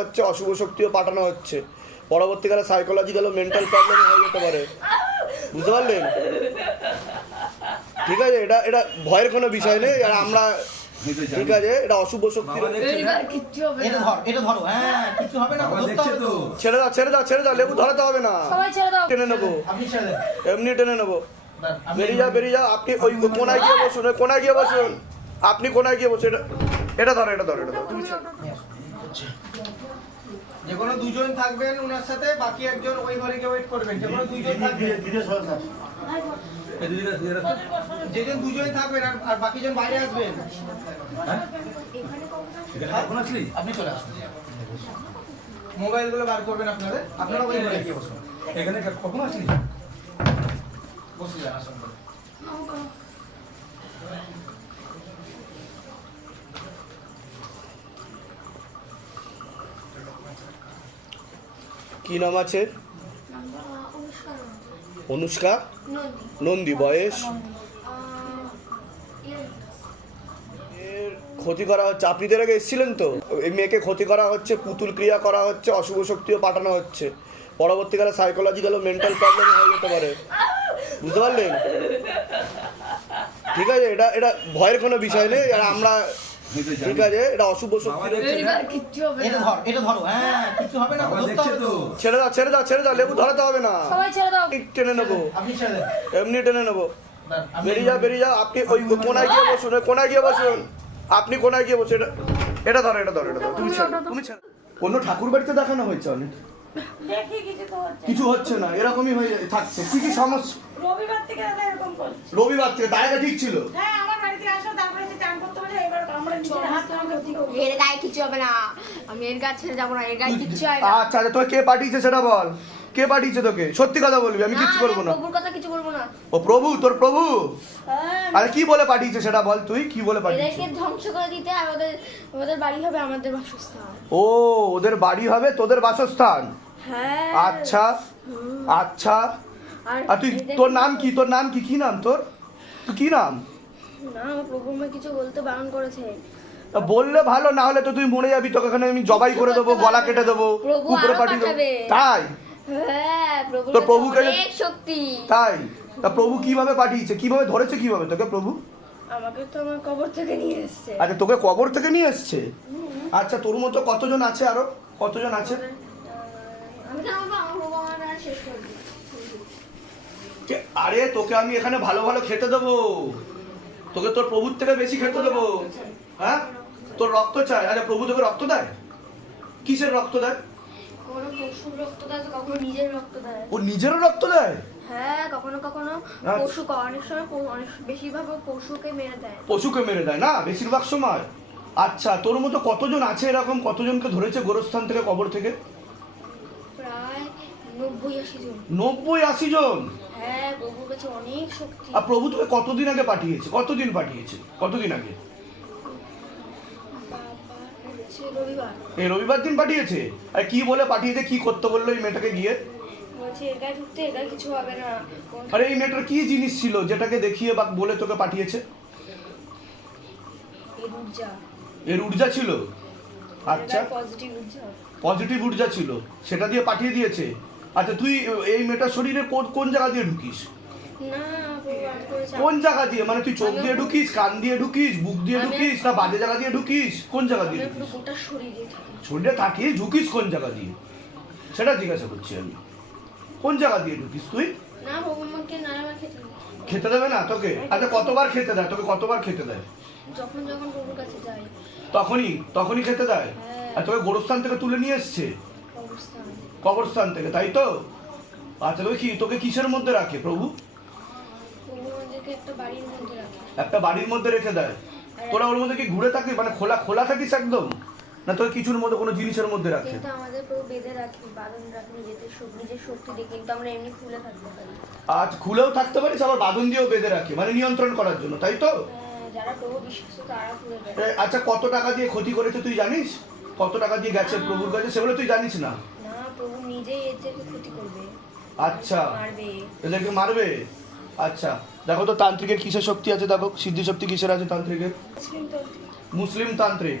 হচ্ছে, অশুভ শক্তিও পাঠানো হচ্ছে, পরবর্তীকালে সাইকোলজিক্যাল ও মেন্টাল প্রবলেম হয়ে যেতে পারে, বুঝতে পারলেন? ঠিক আছে, এটা এটা ভয়ের কোনো বিষয় নেই। আর আমরা ঠিক আছে, এটা অশুভ শক্তি। ছেড়ে দাও ছেড়ে দাও ছেড়ে দাও, লেবু ধরাতে হবে না, টেনে নেবো, এমনি টেনে নেবো। বেরিয়ে যাও বেরিয়ে যাও, আপনি ওই কোনায় গিয়ে বসুন, ওই কোনায় গিয়ে বসুন, আপনি কোনায় গিয়ে বসুন। এটা ধরো এটা ধরো এটা ধরো, তুমি যে কোনো দুজন থাকবেন ওনার সাথে, বাকি একজন ওই ঘরে গিয়ে ওয়েট করবেন। যে কোনো দুজন থাকবেন, যেজন দুজন থাকবেন আর বাকি জন বাইরে আসবেন। আপনি চলে আসুন, মোবাইল গুলো বার করবেন আপনারা ওই ঘরে গিয়ে বসুন। এখানে কখন আসলি? বসে যান, আসুন। কি নাম আছে? অনুষ্কা নন্দী। বয়স? এর ক্ষতি করা হচ্ছে, আপনি তো আগে এসেছিলেন তো, এই মেয়েকে ক্ষতি করা হচ্ছে, পুতুল ক্রিয়া করা হচ্ছে, অশুভ শক্তিও পাঠানো হচ্ছে, পরবর্তীকালে সাইকোলজিক্যাল ও মেন্টাল প্রবলেম হয়ে যেতে পারে, বুঝতে পারলেন? ঠিক আছে, এটা এটা ভয়ের কোনো বিষয় নেই। আর আমরা ঠিক আছে, এটা অশুভ শক্তি। ছেড়ে দাও ছেড়ে দাও ছেড়ে দাও, লেবু ধরাতে হবে না, টেনে নেবো, এমনি টেনে নেবো। বেরিয়ে যাও বেরিয়ে যাও, আপনি ওই কোনায় গিয়ে বসুন, ওই কোনায় গিয়ে বসুন, আপনি কোনায় গিয়ে বসুন। এটা ধরো এটা ধরো এটা ধরো, তুমি ছেড়ে তুমি ছেড়ে। অন্য ঠাকুর বাড়িতে দেখানো হয়েছে অনেক, কিছু হচ্ছে না, এরকমই হয়ে থাকছে। কি কি সমস্যা? রবিবার থেকে এরকম করছে। রবিবার থেকে তার আগে ঠিক ছিল? হ্যাঁ, আমার বাড়িতে আসো, তারপরে যে চান করতে বলে, এবার আমরা নিজের হাত থেকে ক্ষতি করব। এর গায়ে কিছু হবে না, আমি এর গায়ে ছেড়ে যাবো না, এর গায়ে কিছু হয় না। আচ্ছা আচ্ছা, তোকে কে পাঠিয়েছে সেটা বল, কে পাঠিয়েছে তোকে? সত্যি কথা বলবি, আমি কিচ্ছু করবো না। প্রভুর কথা কিছু বলবো না। ও প্রভু, তোর প্রভু? হ্যাঁ, আরে কি বলে পাঠিয়েছে সেটা বল, তুই কি বলে পাঠিয়েছে? এদেরকে ধ্বংস করে দিতে, আমাদের বাড়ি হবে আমাদের বাসস্থান। ও, ওদের বাড়ি হবে তোদের বাসস্থান? হ্যাঁ। আচ্ছা আচ্ছা। আর তুই, তোর নাম কি? তোর নাম কি? কি নাম তোর? তুই কি নাম? না, আমার প্রভু আমাকে কিছু বলতে বারণ করেছে। তা বললে ভালো, না হলে তো তুই মরে যাবি, তোকে এখানে আমি জবাই করে দেবো, গলা কেটে দেবো, প্রভু উপরে আরো পাঠিয়ে দেবো। পাঠাবে। তাই? হ্যাঁ, প্রভুর তোর কাছে প্রভুকে অনেক শক্তি। তাই? তা প্রভু কিভাবে পাঠিয়েছে, কিভাবে ধরেছে, কিভাবে তোকে প্রভু? আমাকে তো আমার কবর থেকে নিয়ে এসেছে। আচ্ছা, তোকে কবর থেকে নিয়ে এসছে? আচ্ছা, তোর মতো কতজন আছে, আরো কতজন আছে? আমি কেন বলবো, আমার প্রভু আমার আর শেষ করে দিই। আরে তোকে আমি এখানে ভালো ভালো খেতে দেবো, তোকে তোর প্রভুর থেকে বেশি খেতে দেবো। হ্যাঁ, তোর রক্ত চাই? আরে প্রভু তোকে রক্ত দেয়? কিসের রক্ত দেয়? কখনো পশুর রক্ত দেয়, তো কখনো নিজের রক্ত দেয়। ও নিজেরও রক্ত দেয়? হ্যাঁ, কখনো কখনো পশু, অনেক সময় অনেক বেশিরভাগ পশুকে মেরে দেয়। পশুকে মেরে দেয় না বেশিরভাগ সময়? আচ্ছা, তোর মতো কতজন আছে এরকম, কতজনকে ধরেছে গোরস্থান থেকে, কবর থেকে? প্রায় 90-80 জন। 90-80 জন? হ্যাঁ, প্রভুর কাছে অনেক শক্তি। আর প্রভু তোকে কতদিন আগে পাঠিয়েছে, কতদিন পাঠিয়েছে, কতদিন আগে? রবিবার। এই রবিবার দিন পাঠিয়েছে? আর কি বলে পাঠিয়েছে, কি করতে বললো এই মেয়েটাকে গিয়ে? বলছে এর গায়ে ঢুকতে, এর গায়ে কিছু হবে না। আরে এই মেয়েটার কি জিনিস ছিল যেটাকে দেখিয়ে বা বলে তোকে পাঠিয়েছে? এর ঊর্জা। এর ঊর্জা ছিল? আচ্ছা, পজিটিভ ঊর্জা। পজিটিভ ঊর্জা ছিল, সেটা দিয়ে পাঠিয়ে দিয়েছে। আচ্ছা, তুই এই মেয়েটার শরীরে কোন জায়গা দিয়ে ঢুকিস? না, প্রভু আট করেছে। কোন জায়গা দিয়ে, মানে তুই চোখ দিয়ে ঢুকিস, কান দিয়ে ঢুকিস, বুক দিয়ে ঢুকিস, না বাজে জায়গা দিয়ে ঢুকিস? কোন জায়গা দিয়ে ঢুকিস? পুরো গোটা শরীরে থাকে। শরীরে থাকিস, ঢুকিস কোন জায়গা দিয়ে সেটা জিজ্ঞাসা করছি আমি। কোন জায়গা দিয়ে ঢুকিস তুই? না, প্রভু আমাকে নারামা খেতে দেয়। খেতে দেবে না তোকে? আচ্ছা, কতবার খেতে দেয় তোকে, কতবার খেতে দেয়? যখন যখন প্রভুর কাছে যাই তখনই খেতে দেয়? হ্যাঁ। আর তোকে গোরস্থান থেকে তুলে নিয়ে এসছে? অবস্থান। কবরস্থান থেকে, তাই তো? আচ্ছা, তোকে কিসের মধ্যে রাখে প্রভু? প্রভু আমাদেরকে একটা বাড়ির মধ্যে রাখে। একটা বাড়ির মধ্যে রেখে দেয়? তোরা ওর মধ্যে কি ঘুরে থাকিস, মানে খোলা থাকিস একদম, না তোকে কিছুর মধ্যে, কোনো জিনিসের মধ্যে রাখে? কিন্তু আমাদের প্রভু বেঁধে রাখে, বাঁধন রাখে নিজের শক্তি দিয়ে, কিন্তু আমরা এমনি খুলে থাকতে পারি। আজ খুলেও থাকতে পারিস, আবার বাঁধন দিয়েও বেঁধে রাখে, মানে নিয়ন্ত্রণ করার জন্য, তাই তো? হ্যাঁ, যারা প্রভু বিশ্বাস তারা খুলে দেয়। আচ্ছা, কত টাকা দিয়ে ক্ষতি করেছে তুই জানিস? কত টাকা দিয়ে গেছে প্রভুর কাছে, সেগুলো তুই জানিস না? না, প্রভু নিজেই এদেরকে ক্ষতি করবে। আচ্ছা, মারবে। এদেরকে মারবে? আচ্ছা, দেখো তো তান্ত্রিকের কিসের শক্তি আছে, দেখো সিদ্ধি শক্তি কিসের আছে তান্ত্রিকের? কিন্তু মুসলিম তান্ত্রিক।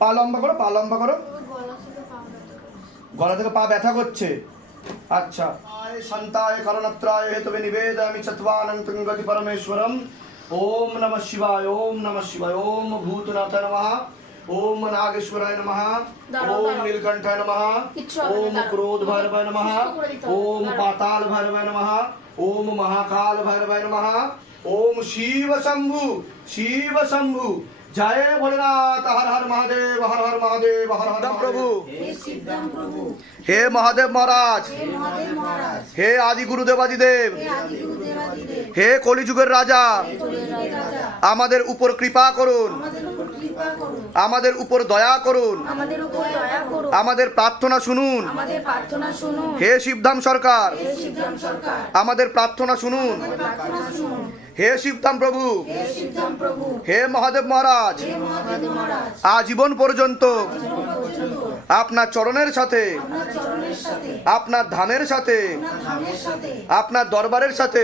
পা লম্বা করো, পা লম্বা করো। গলা থেকে পা ব্যথা করে। গলা থেকে পা ব্যথা করছে, আচ্ছা। শান্তায় কারণত্রায় হেতবে নিবেদয়ামি চত্বানন্তং গতি পরমেশ্বরম। ওম নমঃ শিবায়, ওম নমঃ শিবায়, ওম ভূতনাথায় নমঃ, ওম নাগেশ্বরায় নমঃ, ওম নীলকণ্ঠায় নমঃ, ওম ক্রোধ ভৈরবায় নমঃ, ওম পাতাল ভৈরবায় নমঃ, ওম মহাকাল ভৈরবায় নমঃ, ওম শিব শম্ভু, শিব শম্ভু। জয় ভোলেনাথ, হর হর মহাদেব, হর হর মহাদেব, হর হর প্রভু। হে মহাদেব মহারাজ, হে আদি গুরুদেবাদিদেব, হে কলিযুগের রাজা, আমাদের উপর কৃপা করুন, আমাদের উপর দয়া করুন, আমাদের প্রার্থনা শুনুন। হে শিবধাম সরকার, আমাদের প্রার্থনা শুনুন। হে শিবধাম প্রভু, হে মহাদেব মহারাজ, আজীবন পর্যন্ত আপনার চরণের সাথে, আপনার ধামের সাথে, আপনার দরবারের সাথে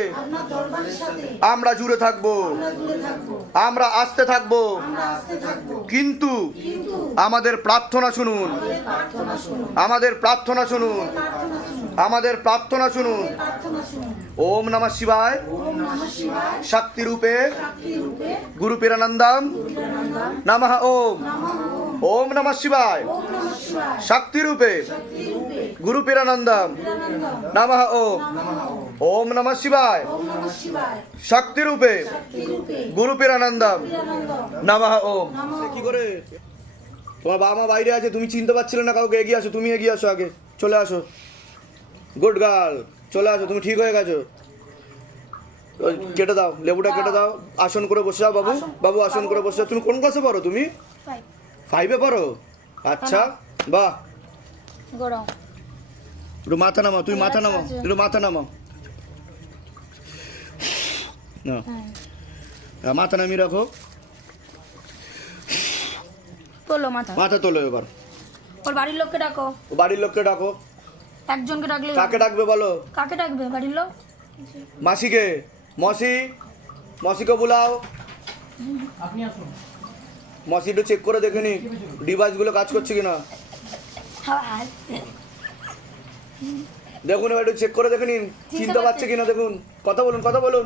আমরা জুড়ে থাকবো, আমরা আসতে থাকবো। কিন্তু আমাদের প্রার্থনা শুনুন, আমাদের প্রার্থনা শুনুন, আমাদের প্রার্থনা শুনুন। ওম নমঃ শিবায়, শক্তি রূপে গুরু পীরানন্দম নমঃ। ওম ওম নমঃ শিবায়, শক্তি রূপে গুরু পীরানন্দম নমঃ। ওম ওম নমঃ শিবায়, শক্তি রূপে গুরু পীরানন্দম নমঃ। ওম। কি করে তোমার বাবা মা বাইরে আছে, তুমি চিনতে পারছিলে না কাউকে? এগিয়ে আসো, তুমি এগিয়ে আসো, আগে চলে আসো। গুড গার্ল, চলে আসো, তুমি ঠিক হয়ে গেছো। ওই কেটে দাও, লেবুটা কেটে দাও। আসন করে বসে যাও বাবু, বাবু আসন করে বসে যাও। তুমি কোন ক্লাসে পড়ো? তুমি 5-এ পড়ো? আচ্ছা, বাহ। একটু মাথা নামাও, তুমি মাথা নামাও, একটু মাথা নামাও। না, মাথা নামিয়ে রাখো, তোলো মাথা। মাথা তোলো এবার। ওর বাড়ির লোককে ডাকো। ও বাড়ির লোককে ডাকো। একজনকে ডাকলে কাকে ডাকবে বলো? কাকে ডাকবে বাড়ির লোক? মাসিকে। মসি, মসিকে বুলাও। আপনি আসুন। মসি একটু চেক করে দেখে নি ডিভাইসগুলো কাজ করছে কিনা। দেখুন এবার একটু চেক করে দেখে নিন চিনতে পারছে কিনা। দেখুন, কথা বলুন, কথা বলুন।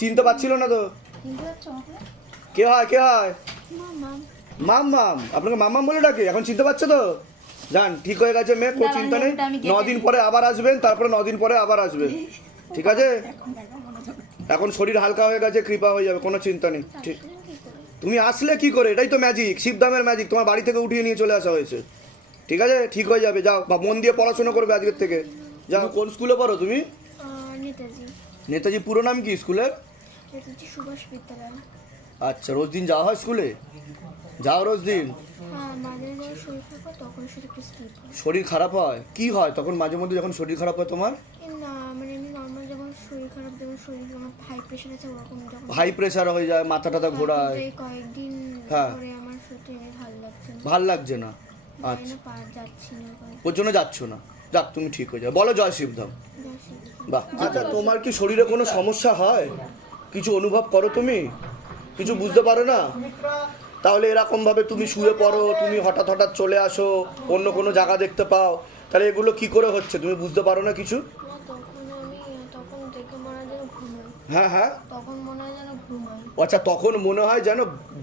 চিনতে পারছিল না তো? কে হয়, কে হয়? মাম মাম। আপনাকে মাম বলে ডাকে? এখন চিনতে পারছো তো? যান, ঠিক হয়ে গেছে মেয়ে, কোনো চিন্তা নেই। 9 দিন পরে আবার আসবেন, তারপরে 9 দিন পরে আবার আসবেন, ঠিক আছে? এখন শরীর হালকা হয়ে গেছে, কৃপা হয়ে যাবে, কোনো চিন্তা নেই। ঠিক, তুমি আসলে কি করে? এটাই তো ম্যাজিক, শিবধামের ম্যাজিক। তোমার বাড়ি থেকে উঠিয়ে নিয়ে চলে আসা হয়েছে, ঠিক আছে? ঠিক হয়ে যাবে, যাও। বা মন দিয়ে পড়াশোনা করবে আজকের থেকে, যাও। কোন স্কুলে পড়ো তুমি? নেতাজি। নেতাজি পুরো নাম কি স্কুলের? নেতাজি সুভাষ বিদ্যালয়। আচ্ছা, রোজ দিন যাওয়া হয় স্কুলে? যাও রোজ দিন? হ্যাঁ, মাঝে মাঝে শরীর খারাপ হয়, তখন শুধু একটু স্কিপ হয়। শরীর খারাপ হয়? কি হয় তখন মাঝে মধ্যে যখন শরীর খারাপ হয় তোমার? না, মানে এমনি নর্মাল যখন শরীর খারাপ, যেমন শরীর আমার হাই প্রেশার আছে, ওরকম যখন হাই প্রেসার হয়ে যায়, মাথা টাথা ঘোরায়? এই কয়েকদিন হ্যাঁ। ধরে আমার শরীরটা এমনি ভালো লাগছে না। ভাল লাগছে না? জানি আচ্ছা, না, পার যাচ্ছি না এখন। ওর জন্য যাচ্ছ না? যাক, তুমি ঠিক হয়ে যাবে। বলো জয় শিবধাম। যাচ্ছি। বাহ। আচ্ছা, তোমার কি শরীরে কোনো সমস্যা হয়? কিছু অনুভব করো তুমি? কিছু বুঝতে পারো না? তাহলে এরকম ভাবে তুমি শুয়ে পড়ো, তুমি হঠাৎ হঠাৎ চলে আসো, অন্য কোনো জায়গা দেখতে পাও, তাহলে এগুলো কি করে হচ্ছে? তুমি বুঝতে পারো না কিছু? না, তখন দেখে মনে হয় যেন ঘুমাই। হ্যাঁ হ্যাঁ, তখন মনে হয় যেন ঘুমাই। আচ্ছা, তখন মনে হয় যেন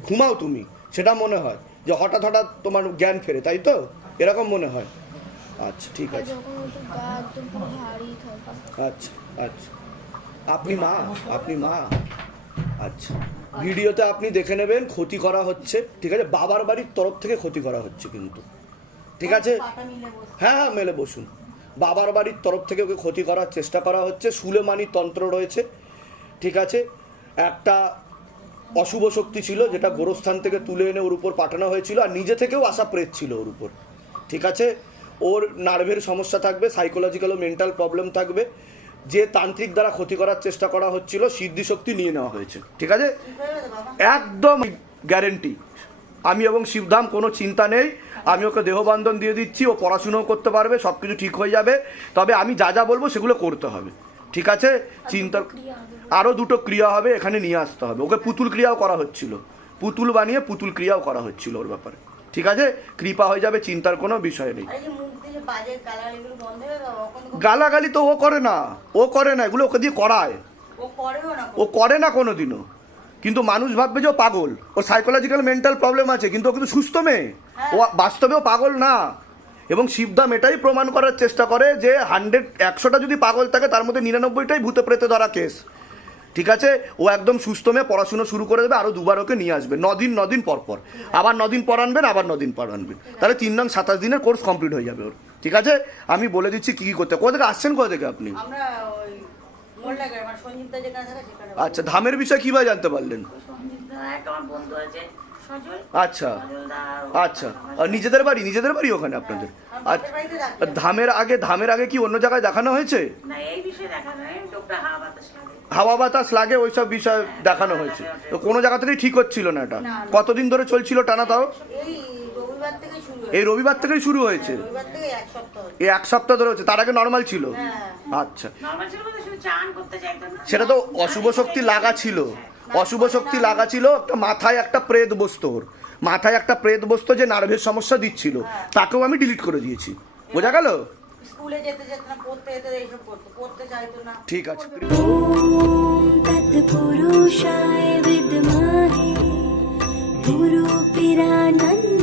ঘুমাও তুমি, সেটা মনে হয় যে হঠাৎ হঠাৎ তোমার জ্ঞান ফেরে, তাই তো? এরকম মনে হয়? আচ্ছা, ঠিক আর আছে। যখন একটু গা একদম পুরো ভারী থাকে। আচ্ছা আচ্ছা, আপনি মা? আপনি মা? আচ্ছা, ভিডিওতে আপনি দেখে নেবেন ক্ষতি করা হচ্ছে, ঠিক আছে? বাবার বাড়ির তরফ থেকে ক্ষতি করা হচ্ছে কিন্তু, ঠিক আছে? হ্যাঁ হ্যাঁ, মেলে বসুন। বাবার বাড়ির তরফ থেকে ওকে ক্ষতি করার চেষ্টা করা হচ্ছে। সুলেমানি তন্ত্র রয়েছে, ঠিক আছে? একটা অশুভ শক্তি ছিল যেটা গোরস্থান থেকে তুলে এনে ওর উপর পাঠানো হয়েছিল, আর নিজে থেকেও আসা প্রেত ছিল ওর উপর, ঠিক আছে? ওর নার্ভের সমস্যা থাকবে, সাইকোলজিক্যাল ও মেন্টাল প্রবলেম থাকবে। যে তান্ত্রিক দ্বারা ক্ষতি করার চেষ্টা করা হচ্ছিল, সিদ্ধি শক্তি নিয়ে নেওয়া হয়েছে, ঠিক আছে? একদম গ্যারেন্টি। আমি এবং শিবধাম, কোনো চিন্তা নেই। আমি ওকে দেহবন্ধন দিয়ে দিচ্ছি, ও পড়াশুনোও করতে পারবে, সব কিছু ঠিক হয়ে যাবে। তবে আমি যা যা বলবো সেগুলো করতে হবে, ঠিক আছে? চিন্তা, আরও 2টো ক্রিয়া হবে, এখানে নিয়ে আসতে হবে ওকে। পুতুল ক্রিয়াও করা হচ্ছিল, পুতুল বানিয়ে পুতুল ক্রিয়াও করা হচ্ছিল ওর ব্যাপারে, ঠিক আছে, কৃপা হয়ে যাবে, চিন্তার কোনো বিষয় নেই। আরে যে মুখ দিয়ে বাজে গালাগালিগুলো বন্ধ হয়ে গেল, গালাগালি তো ও করে না, এগুলো ওকে দিয়ে করায়, ও করেও না। ও করে না কোনোদিনও। কিন্তু মানুষ ভাববে যে ও পাগল, ওর সাইকোলজিক্যাল মেন্টাল প্রবলেম আছে, কিন্তু ও কিন্তু সুস্থ মেয়ে, ও বাস্তবেও পাগল না। এবং শিবধাম এটাই প্রমাণ করার চেষ্টা করে যে 100টা যদি পাগল থাকে তার মধ্যে 99টাই ভূতে প্রেতে ধরা কেস। ঠিক আছে, ও একদম সুস্থ মেয়ে, পড়াশুনো শুরু করে দেবে, আরও 2বার ওকে নিয়ে আসবে 9 দিন পর পর, আবার 9 দিন পর আনবেন, আবার 9 দিন পর আনবেন, তাহলে 3 নং 27 দিনের কোর্স কমপ্লিট হয়ে যাবে ওর। ঠিক আছে, আমি বলে দিচ্ছি কী কী করতে। কোথা থেকে আসছেন, কোথা থেকে আপনি? আমরা ওই মোল্লাগাড়ি মানে সঞ্জিতদা যেখানে থাকে সেখানে। আচ্ছা, ধামের বিষয়ে কীভাবে জানতে পারলেন? সঞ্জিতদা এক আমার বন্ধু আছে সজল, আচ্ছা সজলদা আচ্ছা, আর নিজেদের বাড়ি ওখানে আপনাদের? আচ্ছা, ধামের আগে কি অন্য জায়গায় দেখানো হয়েছে? না এই বিষয়ে দেখা যায় টুকটা হাওয়া বাতাস লাগে। হাওয়া বাতাস লাগে, ওইসব বিষয় দেখানো হয়েছে, তো কোনো জায়গা থেকেই ঠিক হচ্ছিল না এটা। কতদিন ধরে চলছিল টানা তাও? এই রবিবার থেকে শুরু হয়েছে। এই রবিবার থেকেই শুরু হয়েছে, রবিবার থেকে এক সপ্তাহ হচ্ছে। এই 1 সপ্তাহ ধরে হচ্ছে, তার আগে নর্মাল ছিল? হ্যাঁ। আচ্ছা, নরমাল ছিল বলতে শুধু চান করতে চাইতো না। সেটা তো অশুভ শক্তি লাগা ছিল, অশুভ শক্তি লাগা ছিল, একটা মাথায় একটা প্রেত বসতো, ওর মাথায় একটা প্রেত বসতো যে নার্ভের সমস্যা দিচ্ছিল, তাকেও আমি ডিলিট করে দিয়েছি, বোঝা গেল? স্কুলে যেতে যেত না, পড়তে যেতে এইসব করতো, পড়তে চাইতো না। ঠিক আছে। ॐ तत्पुरुषाय विद्महे गुरुपिरानन्द